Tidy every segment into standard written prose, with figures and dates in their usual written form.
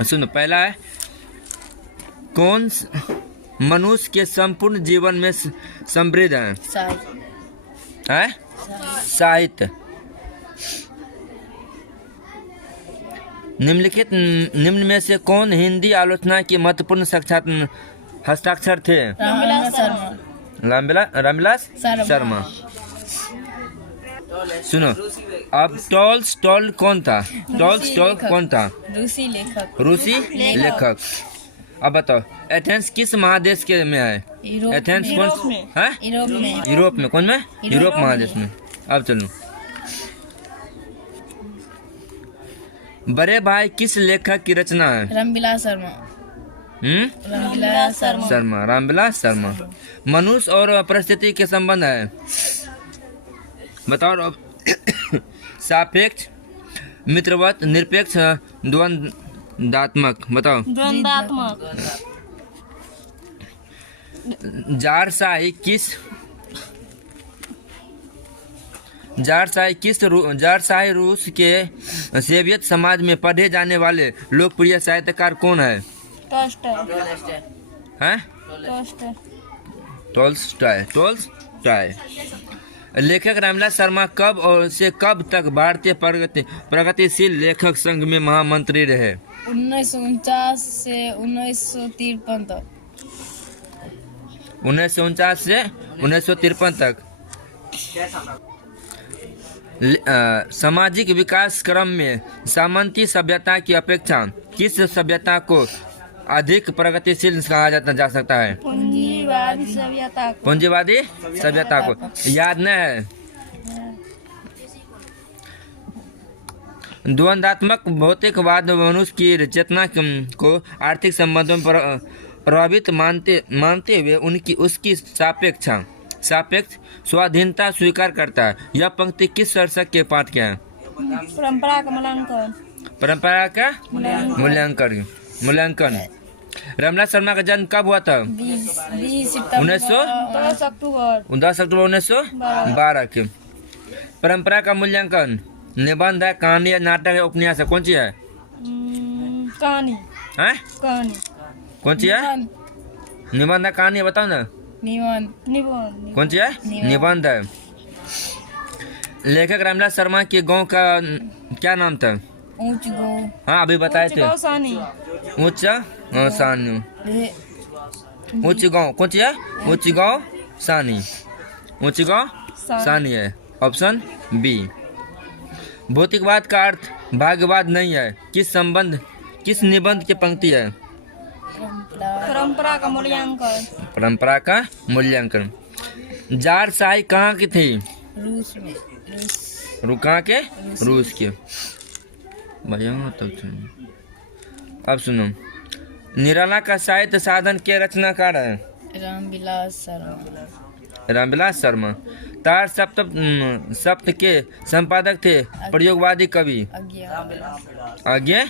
सुनो, पहला है कौन मनुष्य के संपूर्ण जीवन में समृद्ध है? साहित्य। निम्न में से कौन हिंदी आलोचना के महत्वपूर्ण हस्ताक्षर थे? रामविलास शर्मा। सुनो, अब टॉल कौन था? रूसी लेखक। अब बताओ, एथेंस किस महादेश के में है? एथेंस कौन है? यूरोप में। कौन में? यूरोप महादेश में। अब चलो, बड़े भाई किस लेखक की रचना है? रामविलास शर्मा। मनुष्य और परिस्थिति के संबंध है, बताओ। सापेक्ष, मित्रवत, निरपेक्ष, द्वंद्वात्मक। बताओ। द्वंद्वात्मक। जारशाही रूस के सोवियत समाज में पढ़े जाने वाले लोकप्रिय साहित्यकार कौन है? टॉल्स्टॉय। लेखक रामविलास शर्मा कब और से कब तक भारतीय प्रगतिशील लेखक संघ में महामंत्री रहे? 1949 से 1953 तक। 1949 से 1953 तक। सामाजिक विकास क्रम में सामंती सभ्यता की अपेक्षा किस सभ्यता को अधिक प्रगतिशील कहा जा सकता है? पूंजीवादी सभ्यता को। याद न है? द्वंद्वात्मक भौतिकवाद मनुष्य की चेतना को आर्थिक संबंधों पर प्रभावित मानते हुए उसकी सापेक्ष स्वाधीनता स्वीकार करता है। यह पंक्ति किस शीर्षक के पाठ के है? परंपरा का मूल्यांकन। रामविलास शर्मा का जन्म कब हुआ था? 10 अक्टूबर 1912 के। परंपरा का मूल्यांकन निबंध है, कहानी है, नाटक है, उपन्यास है? कौन सी है? कहानी। कौन सी है? निबंध है, कहानी है? बताओ ना। निबंध। कौन सी है? निबंध है। लेखक रामविलास शर्मा के गांव का क्या नाम था? ऊंच गांव। हाँ, अभी बताए थे। ऊंच गांव। कौन सी है? ऊंच गांव सानी है। Option B. भौतिकवाद का अर्थ भाग्यवाद नहीं है। किस निबंध की पंक्ति है? परंपरा का मूल्यांकन। जारशाही कहाँ की थी? रूस में। कहाँ के? रूस के। अब सुनो, निराला का साहित्य साधन के रचनाकार है? रामविलास शर्मा। तार सप्त के संपादक थे प्रयोगवादी कवि आज्ञा।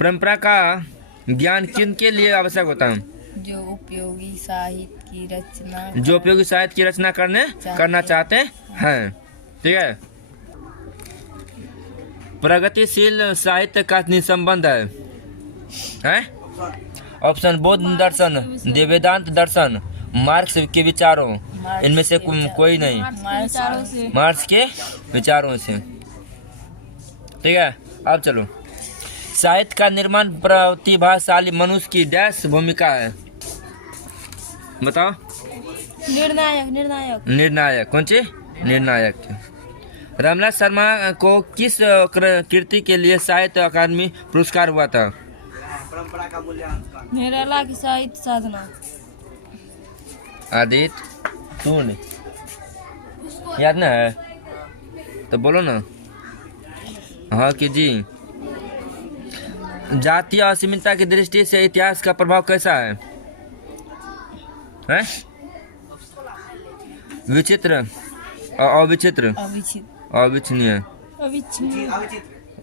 परंपरा का ज्ञान किनके लिए आवश्यक होता है? जो उपयोगी साहित्य की रचना करना चाहते हैं। ठीक है। प्रगतिशील साहित्य का निसंबंध है? ऑप्शन बौद्ध दर्शन, वेदांत दर्शन, मार्क्स के विचारों। इनमें से कोई नहीं। मार्क्स के विचारों से। ठीक है। अब चलो, साहित्य का निर्माण प्रतिभाशाली मनुष्य की डैश भूमिका है? बताओ। निर्णायक। कौन सी? निर्णायक। रामविलास शर्मा को किस कृति के लिए साहित्य अकादमी पुरस्कार हुआ था? निराला की साहित्य साधना। आदित्य तूने याद ना है तो बोलो ना। हाँ कि जी। जातीय अस्मिता की दृष्टि से इतिहास का प्रभाव कैसा है? विचित्र, अविचित्र, अविच्छिन्न,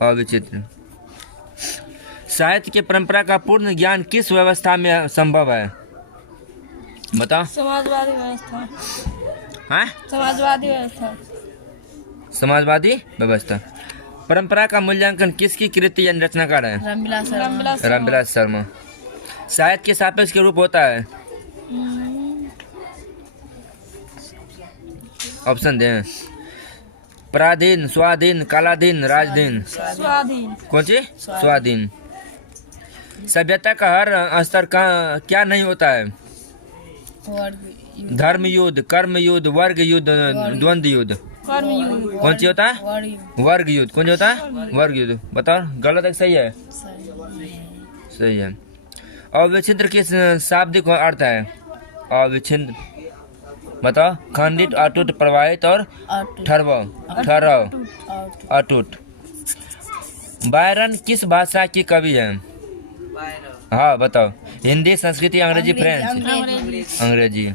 अविचित्र। साहित्य की परंपरा का पूर्ण ज्ञान किस व्यवस्था में संभव है? बताओ। समाजवादी व्यवस्था। समाजवादी व्यवस्था। परंपरा का मूल्यांकन किसकी कृति यानी रचनाकार है? रामविलास शर्मा। रामविलास शर्मा। साहित्य के सापेक्ष के रूप होता है? ऑप्शन दें। पराधीन, स्वाधीन, कालाधीन, राजधीन। स्वाधीन। कौन सी? स्वाधीन। सभ्यता का हर स्तर का क्या नहीं होता है? वर्ग धर्म युद्ध, कर्म युद्ध, वर्ग युद्ध, द्वंद्व युद्ध। कर्मयुग। कौन सी होता है? वर्ग युद्ध। कौन सी होता है? वर्ग युद्ध। बताओ गलत है सही है? सही है। अविच्छिन्न किस शाब्दिक अर्थ है? अविच्छिन्न बताओ। खंडित, अटूट, प्रवाहित और ठहराव, अटूट। बायरन किस भाषा की कवि है? हाँ बताओ। हिंदी, संस्कृत, अंग्रेजी, फ्रेंच? अंग्रेजी।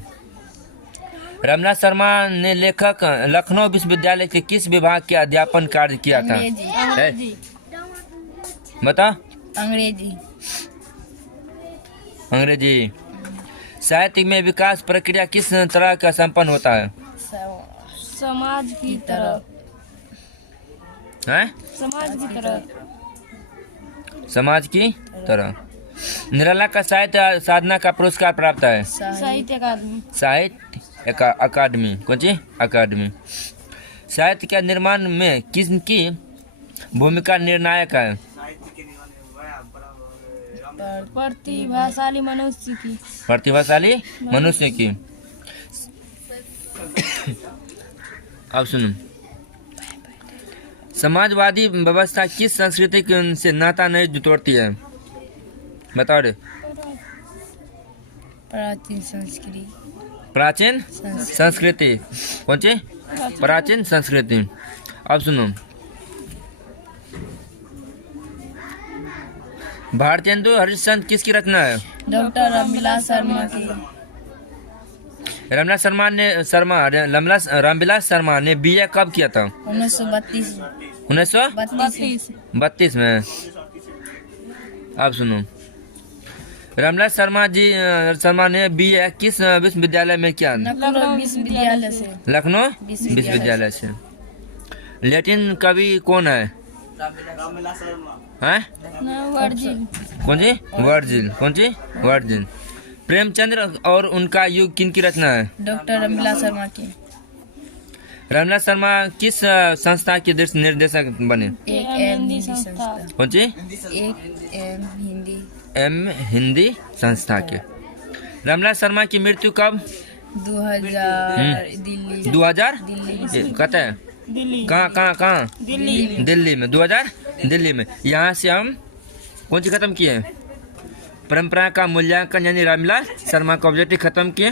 रमनाथ शर्मा ने लेखक लखनऊ विश्वविद्यालय के किस विभाग के अध्यापन कार्य किया था? बता। अंग्रेजी। अंग्रेजी। साहित्य में विकास प्रक्रिया किस तरह का संपन्न होता है? समाज की तरह। है? समाज की तरह। समाज की तरह। निराला का साहित्य साधना का पुरस्कार प्राप्त है? साहित्य अकादमी। साहित्य अकादमी। कौन सी? अकादमी। साहित्य के निर्माण में किसकी भूमिका निर्णायक है? प्रतिभाशाली मनुष्य की। प्रतिभाशाली मनुष्य की। अब सुनो। समाजवादी व्यवस्था किस संस्कृति से नाता नहीं तोड़ती है? बताओ रे। प्राचीन संस्कृति। प्राचीन संस्कृति। कौन सी? प्राचीन संस्कृति। अब सुनो। भारतेंदु हरिश्चंद्र किसकी रचना है? डॉक्टर रामविलास शर्मा की। रामविलास शर्मा ने बीए कब किया था? 1932। 1932 में। अब सुनो। रामविलास शर्मा ने बीए किस विश्वविद्यालय में किया? लखनऊ विश्वविद्यालय से। लखनऊ विश्वविद्यालय से। लैटिन कवि कौन है? हैं? वर्जिल। कौन सी? वर्जिल। कौन सी? वर्जिल। प्रेमचंद्र और उनका युग किनकी रचना है? डॉक्टर रामविलास शर्मा की। रामविलास शर्मा किस संस्था के निर्देशक बने? एक हिंदी संस्था। कौन सी? एक हिंदी। हिंदी संस्था के। रामविलास शर्मा की मृत्यु कब? 2000 दिल्ली। 2000? दिल्ली। कहते हैं दिल्ली। कहाँ? दिल्ली में। 2000 दिल्ली में। यहाँ से हम कौन सी खत्म किए? परंपरा का मूल्यांकन यानी रामविलास शर्मा का ऑब्जेक्टिव खत्म किए।